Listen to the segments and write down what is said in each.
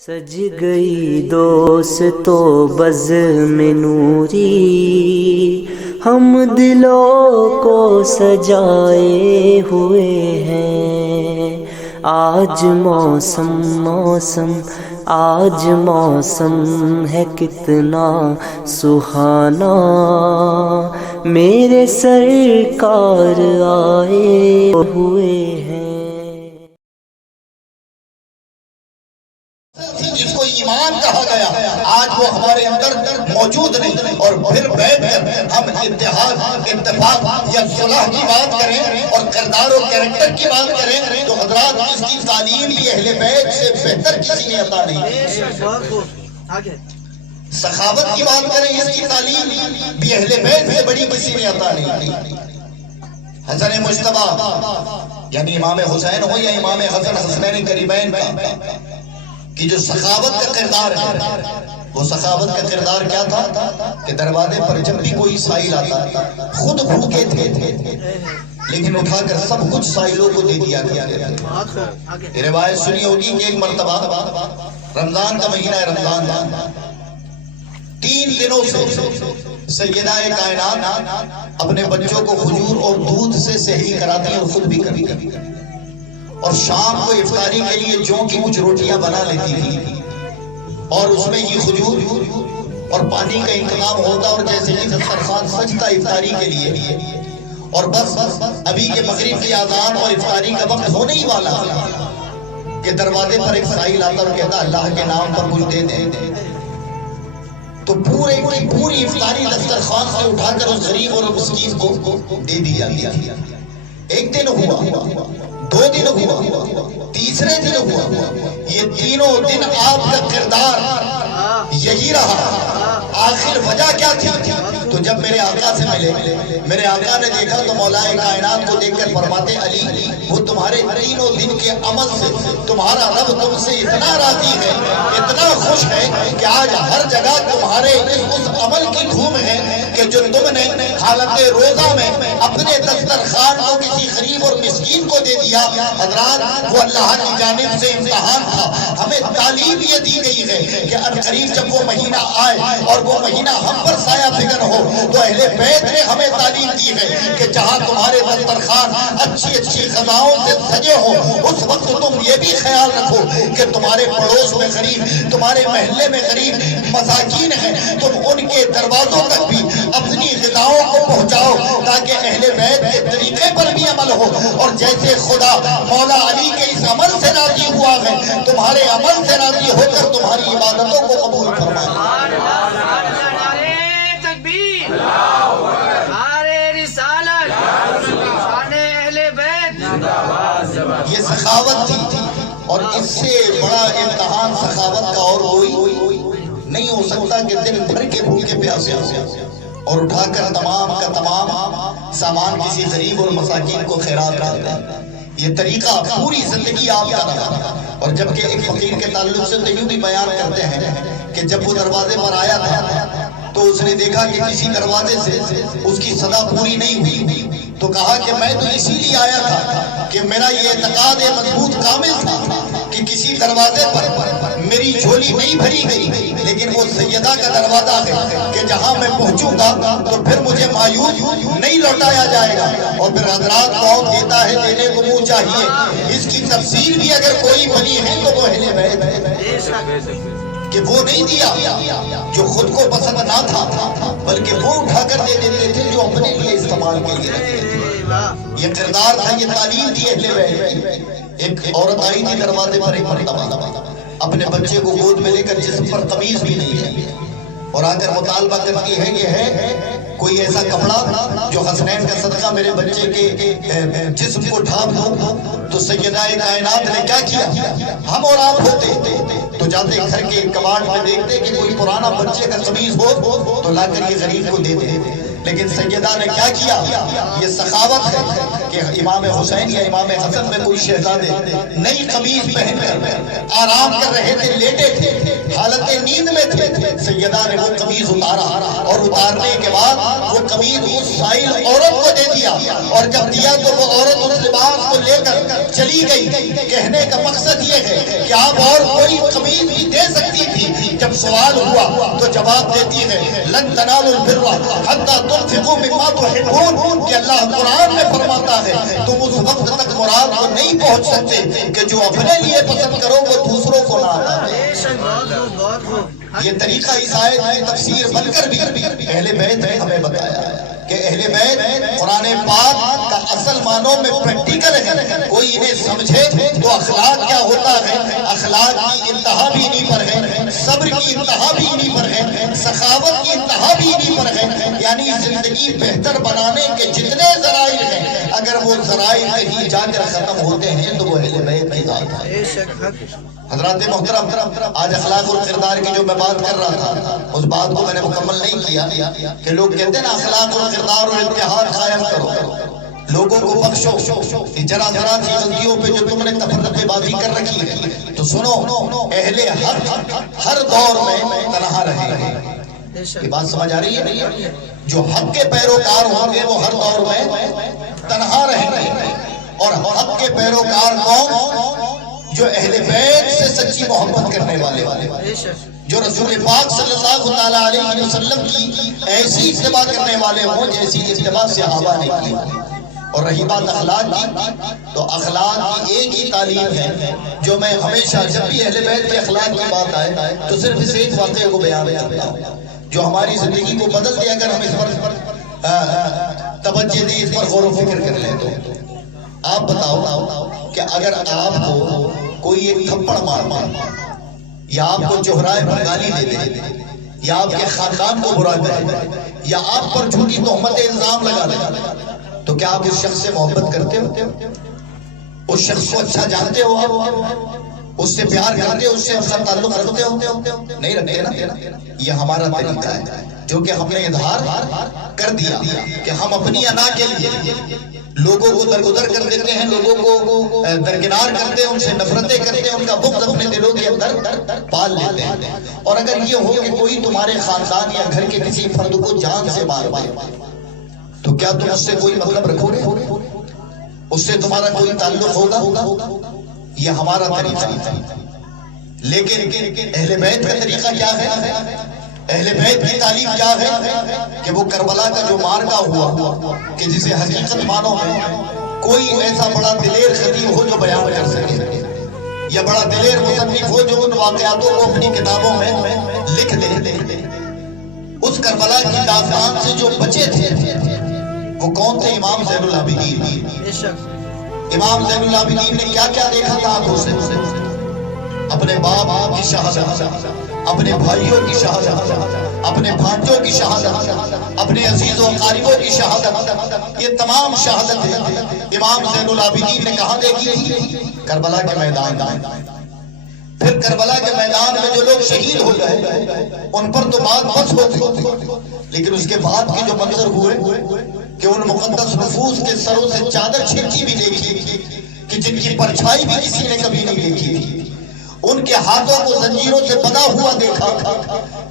سج گئی دوستو بزم نوری، ہم دلوں کو سجائے ہوئے ہیں۔ آج موسم ہے کتنا سہانا، میرے سرکار آئے ہوئے ہیں۔ جس کو ایمان کہا گیا آج وہ ہمارے اندر موجود نہیں، اور پھر بیٹھ کر ہم اتحاد، اتفاق یا صلح کی بات کریں اور کردار و کریکٹر کی بات کریں تو حضرات اس کی تعلیم بھی اہل بیت سے بہتر کسی نے عطا نہیں۔ سخاوت کی بات کریں، اس کی تعلیم بھی اہل بیت سے بڑی کسی نے عطا نہیں۔ حسن مجتبی یعنی امام حسین ہو یا امام حسن حسنین کریمین کی جو سخاوت کا کردار ہے، وہ سخاوت کا کردار کیا تھا کہ دروازے پر جب بھی کوئی سائل آتا، خود بھوکے تھے لیکن اٹھا کر سب کچھ سائلوں کو دے دیا گیا۔ یہ روایت سنی ہوگی کہ ایک مرتبہ رمضان کا مہینہ ہے، رمضان 3 دنوں سے سیدہ کائنات اپنے بچوں کو کھجور اور دودھ سے سحری کراتی اور خود بھی کرتی، اور شام کو افطاری کے لیے جو کی کچھ روٹیاں بنا لیتی تھی، اور اس میں یہ کھجور اور پانی کا انتظام ہوتا، اور جیسے ہی دسترخوان سجتا افطاری کے لیے، اور بس ابھی کے مغرب کی اذان اور افطاری کا وقت ہونے ہی والا کہ دروازے پر ایک سائل آتا اور کہتا اللہ کے نام پر کچھ دے دے، تو پوری افطاری دسترخوان سے اٹھا کر اس غریب اور مسکین کو دے دیا گیا۔ ایک دن ہوا، 2 دن ہوا، تیسرے دن ہوا، یہ تینوں دن آپ کا کردار یہی رہا۔ آخر وجہ کیا تھی؟ تو جب میرے آقا سے ملے، میرے آقا نے دیکھا تو مولا کائنات کو دیکھ کر فرماتے علی، وہ تمہارے تینوں دن کے عمل سے تمہارا رب تم سے اتنا راضی ہے، اتنا خوش ہے کہ آج ہر جگہ تمہارے اس عمل کی دھوم ہے کہ جو تم نے حالت روزہ میں اپنے دسترخوان کو کسی غریب اور مسکین کو دے دیا۔ حضرات وہ اللہ کی جانب سے امتحان تھا، ہمیں تعلیم یہ دی گئی ہے کہ عنقریب جب وہ مہینہ آئے اور وہ مہینہ ہم پر سایہ فکر ہو تو اہل بیت نے ہمیں تعلیم دی ہے کہ جہاں تمہارے دسترخوان اچھی غذاؤں سے سجے ہو، اس وقت تم یہ بھی خیال رکھو کہ تمہارے پڑوس میں غریب، تمہارے محلے میں غریب مساکین ہیں، تم ان کے دروازوں تک بھی اپنی غذاؤں کو پہنچاؤ تاکہ اہل بیت کے طریقے پر بھی عمل ہو، اور جیسے خدا مولا علی کے اس عمل سے راضی ہوا ہے، تمہارے عمل سے راضی ہو کر تمہاری عبادتوں کو قبول فرمائے۔ یہ سخاوت تھی، اور اس سے بڑا امتحان سخاوت کا اور کوئی نہیں ہو سکتا کہ دن بھر کے بھوکے پیاسے اور اٹھا کر تمام کا تمام سامان کسی غریب اور مساکین کو خیرات کر دیں۔ یہ طریقہ پوری زندگی آپ کا رہا، اور جبکہ ایک فقیر کے تعلق سے تو یوں بھی بیان کرتے ہیں کہ جب وہ دروازے پر آیا تھا تو اس نے دیکھا کہ کسی دروازے سے اس کی صدا پوری نہیں ہوئی، تو کہا کہ میں تو اسی لیے آیا تھا کہ میرا یہ اعتقاد مضبوط کامل تھا کہ کسی دروازے پر میری جھولی نہیں بھری گئی، لیکن وہ سیدہ کا دروازہ ہے کہ جہاں میں پہنچوں گا تو پھر مجھے مایوس نہیں لوٹایا جائے گا۔ اور پھر حضرات کون دیتا ہے دینے کو منہ چاہیے، اس کی تفسیر بھی اگر کوئی بنی ہے تو وہ اہل بیت ہے کہ وہ نہیں دیا جو خود کو پسند نہ تھا، بلکہ وہ اٹھا کر دے دیتے تھے جو اپنے لیے استعمال کے لیے رکھتے تھے۔ یہ کردار تھا، یہ تعلیم تھی اہل بیت۔ ایک عورت آئی تھی دروازے پر ایک مرتبہ، اپنے بچے کو گود میں لے کر جسم پر قمیض بھی نہیں ہے، اور آ کر مطالبہ کرتی ہے کہ ہے کوئی ایسا کپڑا جو حسنین کا صدقہ میرے بچے کے جسم کو ڈھانپ دو۔ تو سیدہ کائنات نے کیا کیا؟ ہم اور آپ ہوتے تو جاتے گھر کے کباڑ میں دیکھتے کہ کوئی پرانا بچے کا قمیض ہو تو لا کر یہ غریب کو دے دے، لیکن سیدہ نے کیا کیا؟ یہ سخاوت ہے کہ امام حسین یا امام حسن میں کوئی شہزادے نئی قمیض پہن کر آرام کر رہے تھے، لیٹے تھے، حالت نیند میں تھے، سیدہ نے وہ قمیض اتارا اور اتارنے کے بعد وہ قمیض اس سائل عورت کو دے دیا، اور جب دیا تو وہ عورت اس لباس کو لے کر چلی گئی۔ کہنے کا مقصد یہ ہے کہ آپ اور کوئی قمیض بھی دے سکتی تھی۔ جب سوال ہوا تو جواب دیتی ہے لن تنالوا البر حتی تنفقوا مما تحبون، کہ اللہ قرآن میں فرماتا ہے تم اس وقت تک مراد کو نہیں پہنچ سکتے کہ جو اپنے لیے پسند کرو وہ دوسروں کو نہ آتا۔ یہ طریقہ اس آیت کی تفسیر بن کر بھی اہل بیت نے ہمیں بتایا کہ اہل بیت قرآن پاک کا اصل معنوں میں پریکٹیکل ہے۔ کوئی انہیں سمجھے تو اخلاق کیا ہوتا ہے، اخلاق کی انتہا بھی انہی پر ہے، صبر کی انتہا بھی انہی پر ہے، سخاوت کی انتہا بھی انہی پر ہے۔ یعنی زندگی بہتر بنانے کے جتنے ذرائع ہیں، اگر وہ ذرائع کہیں جا کر ختم ہوتے ہیں تو وہ اہل بیت کی ذات ہے۔ حضرات محترم، آج اخلاق اور کردار کی جو میں بات کر رہا تھا اس بات کو میں نے مکمل نہیں کیا کہ لوگ کہتے ہیں نا اخلاق اور کردار اور اتحاد قائم کرو، لوگوں کو بخشو ذرا ذرا سی غلطیوں پہ جو تم نے تفرقے بازی کر رکھی ہے۔ تو سنو، اہل حق ہر دور میں تنہا رہے گا۔ یہ بات سمجھ آ رہی ہے؟ جو حق کے پیروکار ہوں گے وہ ہر دور میں تنہا رہیں گے، اور حق کے پیروکار کون؟ جو اہل بیت سے سچی محبت کرنے والے، جو رسول پاک صلی اللہ تعالیٰ علیہ وسلم کی ایسی اتباع کرنے والے ہوں جیسی اتباع صحابہ نے کی۔ اور رہی بات اخلاق کی، تو اخلاق کی ایک ہی تعلیم ہے جو میں ہمیشہ جب بھی اہل بیت کے اخلاق کی بات آئے تو صرف اس ایک واقعے کو بیان کرتا ہوں جو ہماری زندگی کو بدل دیا۔ اگر ہم اس پر توجہ دیں، اس پر غور و فکر کر لیں، تو آپ بتاؤ کہ اگر آپ کو کوئی ایک تھپڑ مار یا آپ کو چہرائے پر گالی دے دے یا آپ کے خاندان کو برا کرے یا آپ پر جھوٹی تہمت الزام لگا دے، تو کیا آپ اس شخص سے محبت کرتے ہو؟ اس شخص کو اچھا جانتے ہو؟ اس سے پیار کرتے ہو؟ اس سے اپنا تعلق رکھتے ہو؟ نہیں رکھتے نا۔ یہ ہمارا طریقہ ہے جو کہ ہم نے اظہار کر دیا کہ ہم اپنی انا کے لیے لوگوں کو درگزر کر دیتے ہیں، لوگوں کو درکنار کرتے ہیں، ان سے نفرتیں کرتے ہیں، ان کا بغض اپنے دلوں کے اندر پال لیتے ہیں۔ اور اگر یہ ہو کہ کوئی تمہارے خاندان یا گھر کے کسی فرد کو جان سے مار دے تو کیا تم اس سے کوئی مطلب رکھو گے؟ اس سے تمہارا کوئی تعلق ہوگا؟ یہ ہمارا طریقہ ہے۔ لیکن اہل بیت کا طریقہ کیا ہے؟ اہل بیت کی تعلیم کیا ہے کہ وہ کربلا کا جو مارکا ہوا کہ جسے حقیقت مانو میں کوئی ایسا بڑا دلیر خطیب ہو جو بیان کر سکے، یا بڑا دلیر مصنف ہو جو ان واقعاتوں کو اپنی کتابوں میں لکھ دے۔ اس کربلا کی داستان سے جو بچے تھے وہ کون تھے؟ امام زین العابدین۔ امام زین العابدین نے کیا کیا دیکھا تھا آنکھوں سے؟ اپنے باپ کی شہادت، اپنے بھائیوں کی شہادت، اپنے بھانجوں کی شہادت، اپنے عزیز و اقاربوں کی شہادت، یہ تمام شہادت امام زین العابدین نے کہاں دیکھی تھی؟ کربلا کے میدان۔ پھر کربلا کے میدان میں جو لوگ شہید ہو گئے ان پر تو بات بس ہوتی، لیکن اس کے بعد کے جو منظر ہوئے کہ ان مقدس نفوس کے سروں سے چادر چھینی بھی دیکھی کہ جن کی پرچھائی بھی کسی نے کبھی نہیں دیکھی تھی، ان کے ہاتھوں کو زنجیروں سے بندھا ہوا دیکھا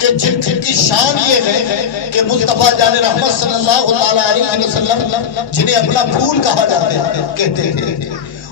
کہ جن کی شان یہ ہے کہ مصطفیٰ جان رحمت صلی اللہ تعالیٰ علیہ وسلم جنہیں اپنا پھول کہا جاتا ہے کہتے تھے،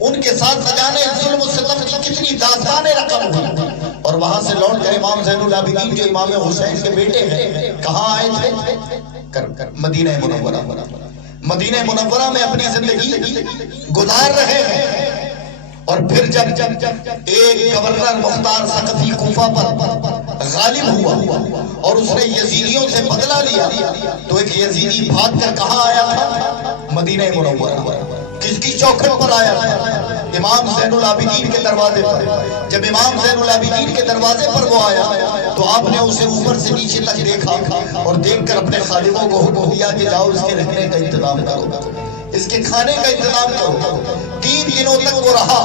ان کے ساتھ سجانے ظلم و ستم کی کتنی داستانیں رقم ہوئی۔ اور وہاں سے لوٹ کر امام زین العابدین جو امام حسین کے بیٹے ہیں کہاں آئے تھے؟ مدینہ منورہ۔ مدینہ منورہ میں اپنی زندگی گزار رہے ہیں، اور پھر جب ایک گورنر مختار ثقفی کوفہ پر غالب ہوا اور اس نے یزیدیوں سے بدلہ لیا تو ایک یزیدی بھاگ کر کہاں آیا تھا؟ مدینہ منورہ۔ کس کی چوکھٹ پر آیا تھا؟ امام زین العابدین کے دروازے پر۔ جب امام زین العابدین کے دروازے پر وہ آیا تو آپ نے اسے اوپر سے نیچے تک دیکھا اور دیکھ کر اپنے خادموں کو حکم دیا کہ جاؤ اس کے رہنے کا انتظام کرو، اس کے کھانے کا انتظام کرو۔ 3 دنوں تک وہ رہا،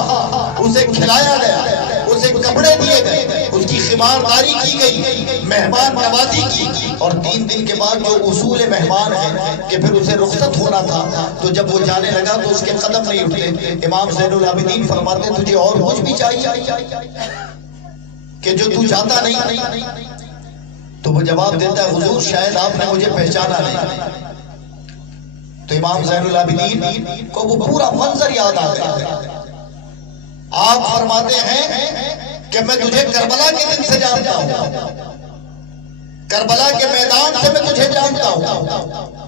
اسے کھلایا گیا، اسے کپڑے دیے گئے، اس کی خیمارداری کی گئی، مہمان نوازی کی، اور 3 دن کے بعد جو اصول مہمان ہے کہ پھر اسے رخصت ہونا تھا، تو جب وہ جانے لگا تو اس کے قدم نہیں اٹھے۔ امام زین العابدین فرماتے تجھے اور کچھ بھی چاہیے کہ جو تو چاہتا نہیں؟ تو وہ جواب دیتا ہے حضور شاید آپ نے مجھے پہچانا نہیں. تو امام زین العابدین کو وہ پورا منظر یاد آ گیا. آپ فرماتے ہیں کہ میں تجھے کربلا کے دن سے جانتا ہوں, کربلا کے میدان سے میں تجھے جانتا ہوں.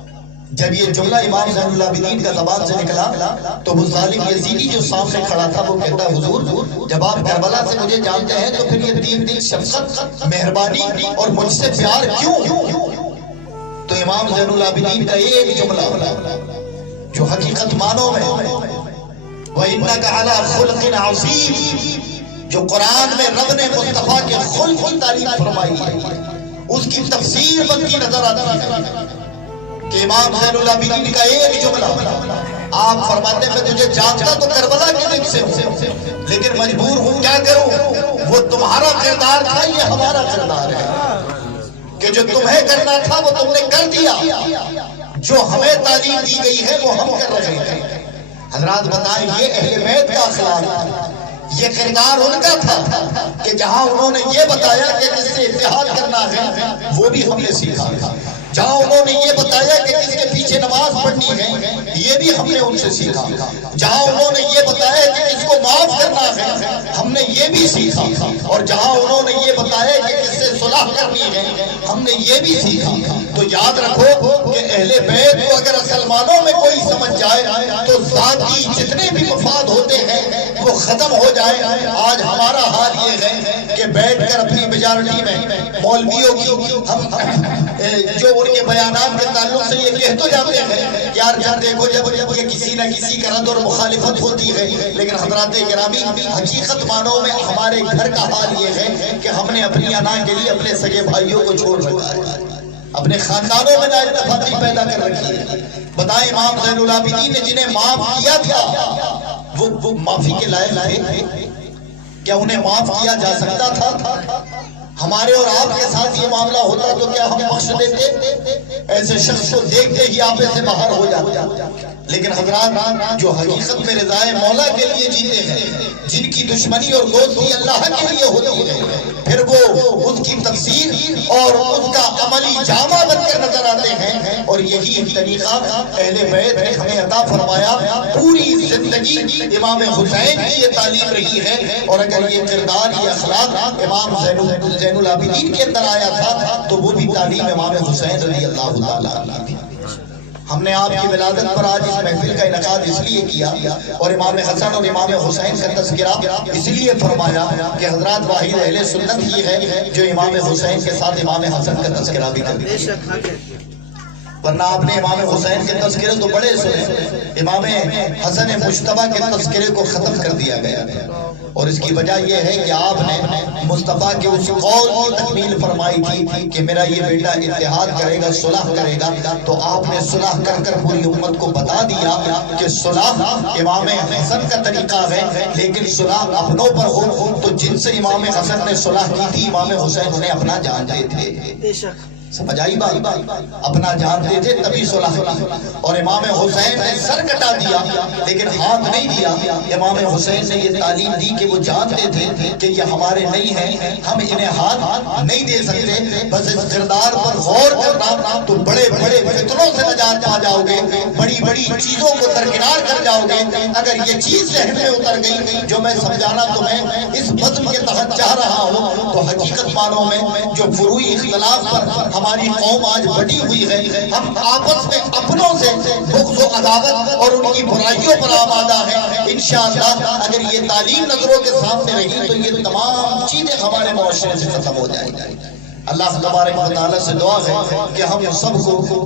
جب یہ جملہ امام زین العابدین کا زبان سے نکلا تو وہ ظالم یزیدی جو سامنے کھڑا تھا وہ کہتا ہے حضور جب آپ کربلا سے مجھے جانتے ہیں تو پھر یہ دین دل شفقت مہربانی اور مجھ سے پیار کیوں؟ تو امام زین العابدین کا ایک جملہ جو حقیقت مانو میں وَإِنَّكَ عَلَىٰ خُلْقٍ عَظِيمٍ, جو قرآن میں رب نے مصطفیٰ کے خلق کی تعریف فرمائی ہے اس کی تفسیر بنتی نظر آتی ہے کہ امام زین العابدین کا ایک جملہ آپ فرماتے ہیں میں تجھے جانتا تو کربلا کے دن سے ہوں لیکن مجبور ہوں کیا کروں, وہ تمہارا کردار تھا یہ ہمارا کردار ہے کہ جو تمہیں کرنا تھا وہ تم نے کر دیا, جو ہمیں تعلیم دی گئی ہے وہ ہم کر رہے ہیں. حضرات بتائیں یہ اہل بیت کا اخلاق تھا, یہ کردار ان کا تھا کہ جہاں انہوں نے یہ بتایا کہ جس سے اتحاد کرنا ہے وہ بھی ہم نے سیکھا, جہاں انہوں نے یہ بتایا کہ کس کے پیچھے نماز پڑھنی ہے یہ بھی ہم نے ان سے سیکھا, جہاں انہوں نے یہ بتایا کہ کس کو معاف کرنا ہے ہم نے یہ بھی سیکھا, اور جہاں انہوں نے یہ بتایا کہ کس سے صلح کرنی ہے ہم نے یہ بھی سیکھا. تو یاد رکھو کہ اہل بیت کو اگر اصل معنوں میں کوئی سمجھ جائے تو ذاتی جتنے بھی مفاد ہوتے ہیں وہ ختم ہو جائے. آج ہمارا حال یہ ہے کہ بیٹھ کر اپنی میجارٹی میں مولویوں کی ہم جو ان کے بیانات کے تعلق سے یہ کہہ تو جاتے ہیں یار جب دیکھو جب یہ کسی نہ کسی کا رد اور مخالفت ہوتی ہے, لیکن حضرات گرامی حقیقت معنوں میں ہمارے گھر کا حال یہ ہے کہ ہم نے اپنی انا کے لیے اپنے سگے بھائیوں کو چھوڑ رکھا ہے, اپنے خاندانوں میں نااتفاقی پیدا کر رکھی ہے. بتائیں امام زین العابدین نے جنہیں معاف کیا تھا وہ معافی کے لائق تھے کیا؟ انہیں معاف کیا جا سکتا تھا؟ ہمارے اور آپ کے ساتھ یہ معاملہ ہوتا تو کیا ہم بخش دیتے؟ ایسے شخص کو دیکھتے ہی آپ سے باہر ہو جاتے. لیکن حضرات جو حقیقت میں رضائے مولا کے لیے جیتے ہیں, جن کی دشمنی اور دوستی اللہ کے لیے ہوتی ہے, پھر وہ اس کی تفسیر اور اس کا عملی جامہ بن کر نظر آتے ہیں. اور یہی طریقہ اہل بیت نے ہمیں عطا فرمایا. پوری زندگی امام حسین کی یہ تعلیم رہی ہے, اور اگر یہ کردار یہ اخلاق امام زین العابدین کے اندر آیا تھا تو وہ بھی تعلیم امام حسین رضی اللہ تعالیٰ عنہ تھی. ہم نے آپ کی ولادت پر آج اس محفل کا انعقاد اس لیے کیا اور امام حسن اور امام حسین کا تذکرہ اس لیے فرمایا کہ حضرات واحد اہل سنت ہی ہے جو امام حسین کے ساتھ امام حسن کا تذکرہ بھی کرتے. ورنہ آپ نے امام حسین کے تذکرے تو بڑے سنے, امام حسن مجتبی کے تذکرے کو ختم کر دیا گیا. اور اس کی وجہ یہ ہے کہ آپ نے مصطفیٰ کے اس قول کی تکمیل فرمائی تھی کہ میرا یہ بیٹا اتحاد کرے گا, صلح کرے گا. تو آپ نے صلح کر کر پوری امت کو بتا دیا کہ صلح امام حسن کا طریقہ ہے, لیکن صلح اپنوں پر ہو تو جن سے امام حسن نے صلح کی تھی امام حسین انہیں اپنا جانتے تھے. سمجھ آئی بات؟ اپنا جانتے تھے تبھی صلح کی. اور امام حسین نے سر کٹا دیا لیکن ہاتھ نہیں دیا. امام حسین نے یہ تعلیم دی کہ وہ جانتے تھے کہ یہ ہمارے نہیں ہیں, ہم انہیں ہاتھ نہیں دے سکتے. بس اس کردار پر غور کرنا تو بڑے بڑے فتنوں سے نجات پا جاؤ گے, بڑی بڑی چیزوں کو درکنار کر جاؤ گے. اگر یہ چیز ذہن میں اتر گئی جو میں سمجھانا تمہیں اس بزم کے تحت چاہ رہا ہوں, تو حقیقت معنوں میں جو فروعی اختلاف پر ہماری قوم آج بٹی ہوئی ہے, ہم آپس میں اپنوں سے بغض و عداوت اور ان کی برائیوں پر آمادہ ہیں. انشاءاللہ اگر یہ تعلیم نظروں کے سامنے رہی تو یہ تمام چیزیں ہمارے معاشرے سے ختم ہو جائیں گی. اللہ تبارک و تعالیٰ سے دعا ہے کہ ہم سب کو